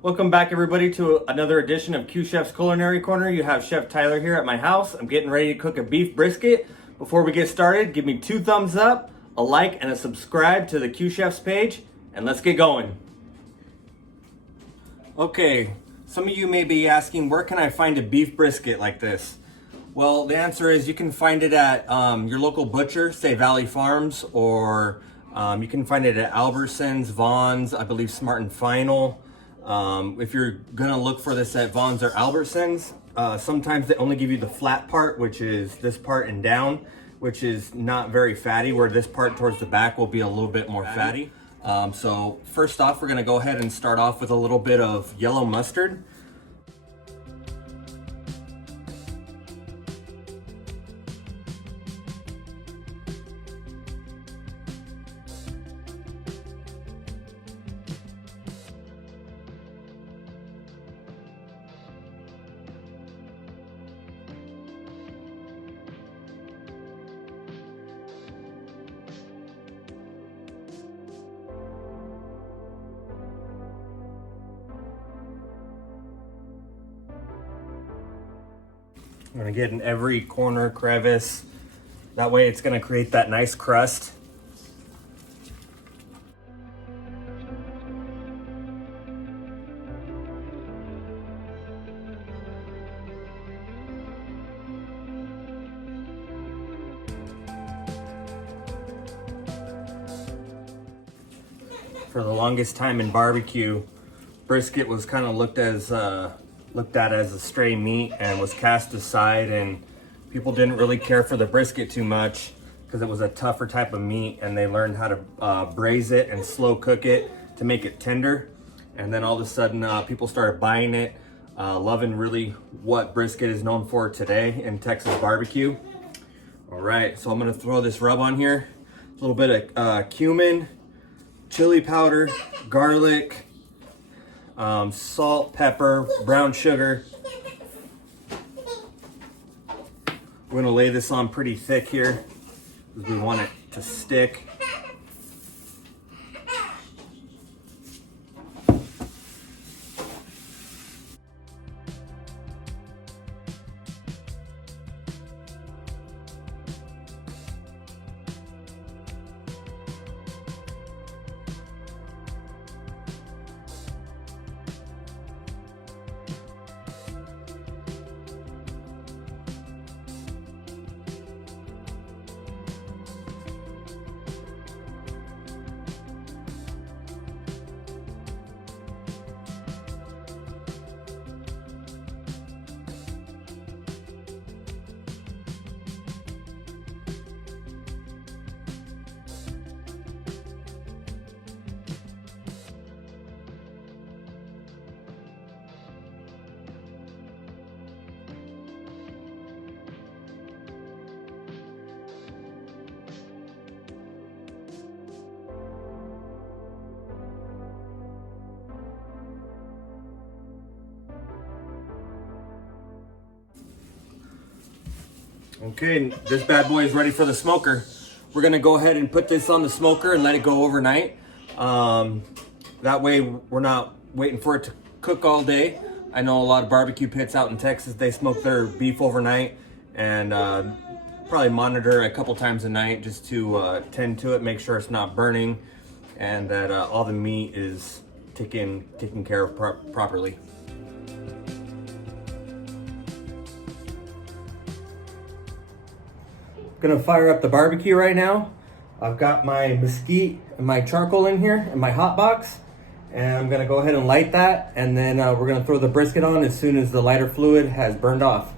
Welcome back everybody to another edition of Q Chef's Culinary Corner. You have Chef Tyler here at my house. I'm getting ready to cook a beef brisket. Before we get started, give me 2 thumbs up, a like, and a subscribe to the Q Chef's page, and let's get going. Okay, some of you may be asking, where can I find a beef brisket like this? Well, the answer is you can find it at your local butcher, say Valley Farms, or you can find it at Albertsons, Vaughn's, I believe Smart and Final. If you're gonna look for this at Vaughn's or Albertsons, sometimes they only give you the flat part, which is this part and down, which is not very fatty, where this part towards the back will be a little bit more fatty. So first off, we're gonna go ahead and start off with a little bit of yellow mustard. I'm gonna get in every corner, crevice. That way it's gonna create that nice crust. For the longest time in barbecue, brisket was kind of looked at as a stray meat and was cast aside, and people didn't really care for the brisket too much because it was a tougher type of meat, and they learned how to braise it and slow cook it to make it tender. And then all of a sudden people started buying it, loving really what brisket is known for today in Texas barbecue. All right, so I'm gonna throw this rub on here. A little bit of cumin, chili powder, garlic, salt, pepper, brown sugar. We're gonna lay this on pretty thick here because we want it to stick. Okay, this bad boy is ready for the smoker. We're gonna go ahead and put this on the smoker and let it go overnight. That way we're not waiting for it to cook all day. I know a lot of barbecue pits out in Texas, they smoke their beef overnight, and probably monitor a couple times a night just to tend to it, make sure it's not burning, and that all the meat is taken care of properly. Gonna fire up the barbecue right now. I've got my mesquite and my charcoal in here and my hot box, and I'm gonna go ahead and light that, and then we're gonna throw the brisket on as soon as the lighter fluid has burned off.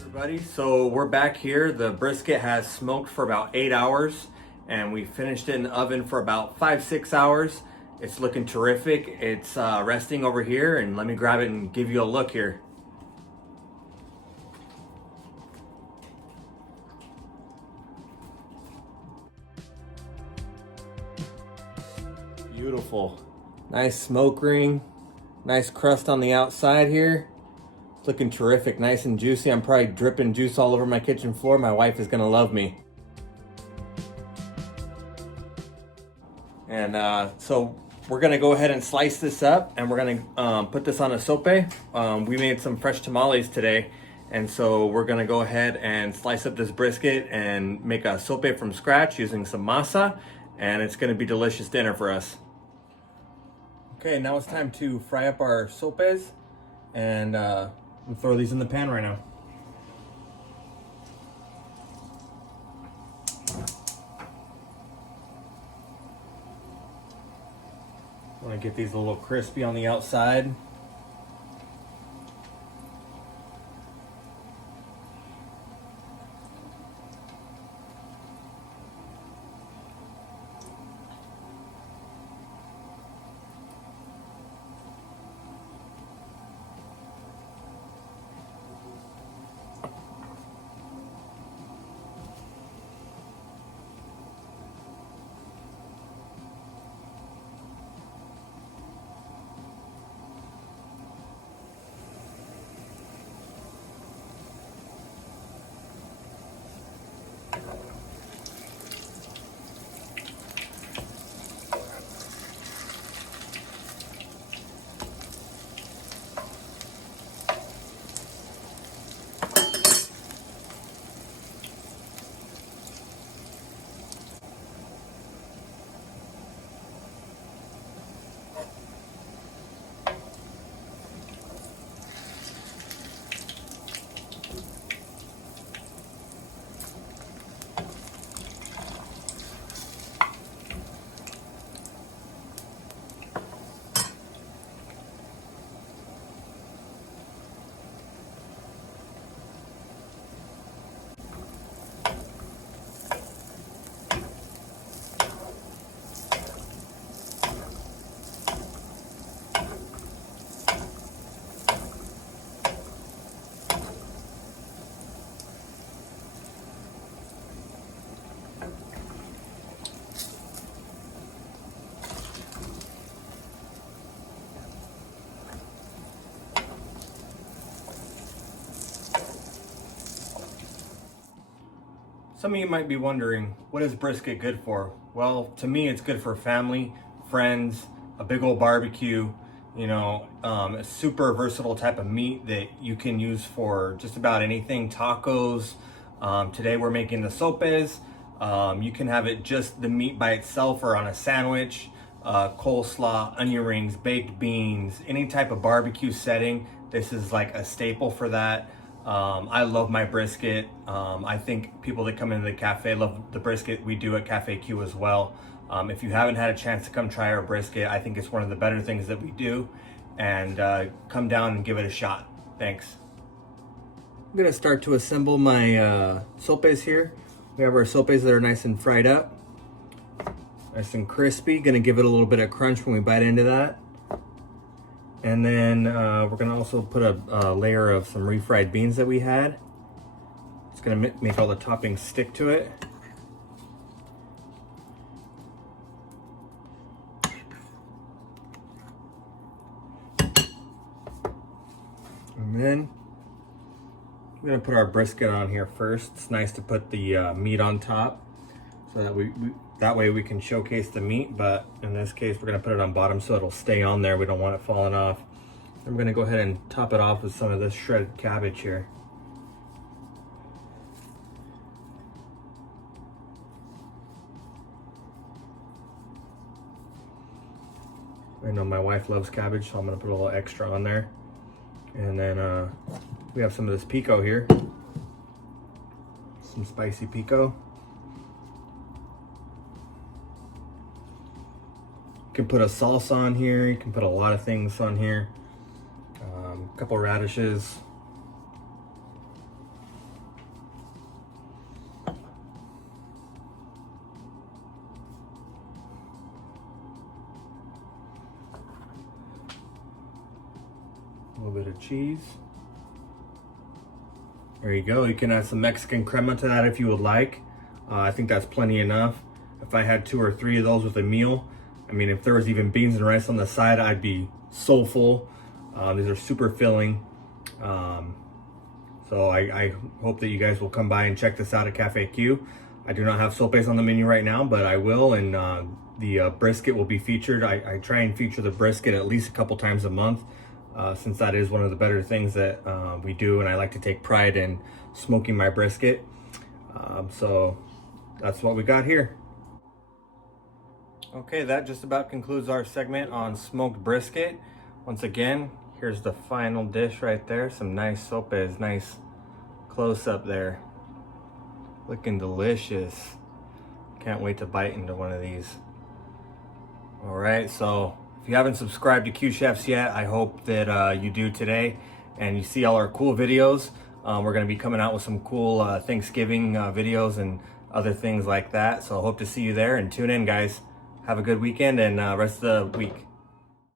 Everybody, so we're back here. The brisket has smoked for about 8 hours, and we finished it in the oven for about 5-6 hours. It's looking terrific. It's resting over here, and let me grab it and give you a look here. Beautiful. Nice smoke ring. Nice crust on the outside here. It's looking terrific, nice and juicy. I'm probably dripping juice all over my kitchen floor. My wife is gonna love me. And so we're gonna go ahead and slice this up, and we're gonna put this on a sope. We made some fresh tamales today, and so we're gonna go ahead and slice up this brisket and make a sope from scratch using some masa, and it's gonna be delicious dinner for us. Okay, now it's time to fry up our sopes, and we'll throw these in the pan right now. I want to get these a little crispy on the outside. Some of you might be wondering, what is brisket good for? Well, to me, it's good for family, friends, a big old barbecue, a super versatile type of meat that you can use for just about anything, tacos. Today we're making the sopes. You can have it just the meat by itself or on a sandwich, coleslaw, onion rings, baked beans, any type of barbecue setting. This is like a staple for that. I love my brisket. I think people that come into the cafe love the brisket we do at Cafe Q as well. If you haven't had a chance to come try our brisket, I think it's one of the better things that we do. And come down and give it a shot. Thanks. I'm gonna start to assemble my sopes here. We have our sopes that are nice and fried up. Nice and crispy. Gonna give it a little bit of crunch when we bite into that. And then we're gonna also put a layer of some refried beans that we had. It's gonna make all the toppings stick to it. And then we're gonna put our brisket on here first. It's nice to put the meat on top so that that way we can showcase the meat, but in this case we're gonna put it on bottom so it'll stay on there. We don't want it falling off. And we're gonna go ahead and top it off with some of this shredded cabbage here. I know my wife loves cabbage, so I'm gonna put a little extra on there. And then we have some of this pico here. Some spicy pico. You can put a salsa on here. You can put a lot of things on here. A couple radishes. A little bit of cheese. There you go. You can add some Mexican crema to that if you would like. I think that's plenty enough. If I had 2 or 3 of those with a meal, I mean, if there was even beans and rice on the side, I'd be so full. These are super filling. So I hope that you guys will come by and check this out at Cafe Q. I do not have sopes on the menu right now, but I will, and the brisket will be featured. I try and feature the brisket at least a couple times a month, since that is one of the better things that we do, and I like to take pride in smoking my brisket. So that's what we got here. Okay, that just about concludes our segment on smoked brisket. Once again, here's the final dish right there. Some nice sopes, nice close up there. Looking delicious. Can't wait to bite into one of these. All right, so if you haven't subscribed to Q Chefs yet, I hope that you do today and you see all our cool videos. We're gonna be coming out with some cool Thanksgiving videos and other things like that. So I hope to see you there, and tune in, guys. Have a good weekend and rest of the week.